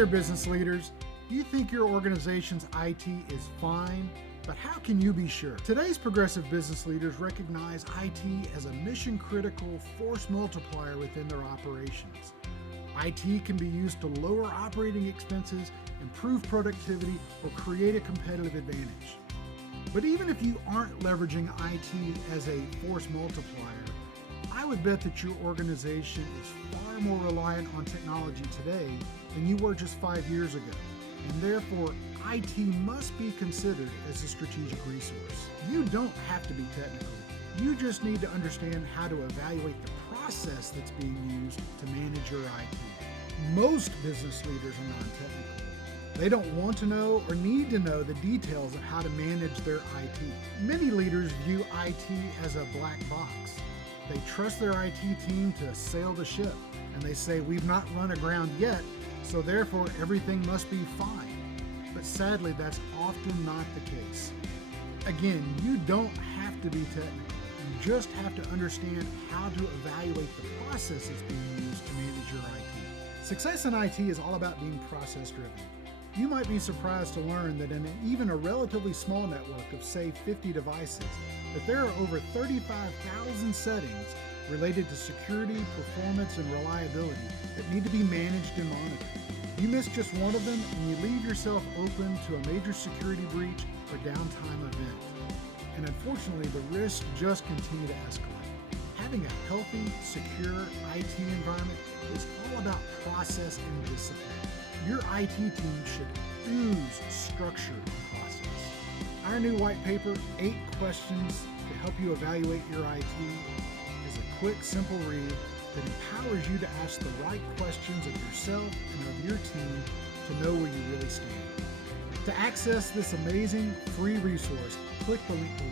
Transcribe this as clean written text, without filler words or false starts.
there, business leaders. You think your organization's IT is fine, but how can you be sure? Today's progressive business leaders recognize IT as a mission-critical force multiplier within their operations. IT can be used to lower operating expenses, improve productivity, or create a competitive advantage. But even if you aren't leveraging IT as a force multiplier, I would bet that your organization is far more reliant on technology today than you were just 5 years ago, and therefore IT must be considered as a strategic resource. You don't have to be technical. You just need to understand how to evaluate the process that's being used to manage your IT. Most business leaders are non-technical. They don't want to know or need to know the details of how to manage their IT. Many leaders view IT as a black box. They trust their IT team to sail the ship, and they say, we've not run aground yet, so therefore everything must be fine. But sadly, that's often not the case. Again, you don't have to be technical. You just have to understand how to evaluate the processes being used to manage your IT. Success in IT is all about being process-driven. You might be surprised to learn that in even a relatively small network of, say, 50 devices, that there are over 35,000 settings related to security, performance, and reliability that need to be managed and monitored. You miss just one of them and you leave yourself open to a major security breach or downtime event. And unfortunately, the risks just continue to escalate. Having a healthy, secure IT environment is all about process and discipline. Your IT team should ooze structure and process. Our new white paper, 8 Questions to Help You Evaluate Your IT, is a quick, simple read that empowers you to ask the right questions of yourself and of your team to know where you really stand. To access this amazing free resource, click the link below.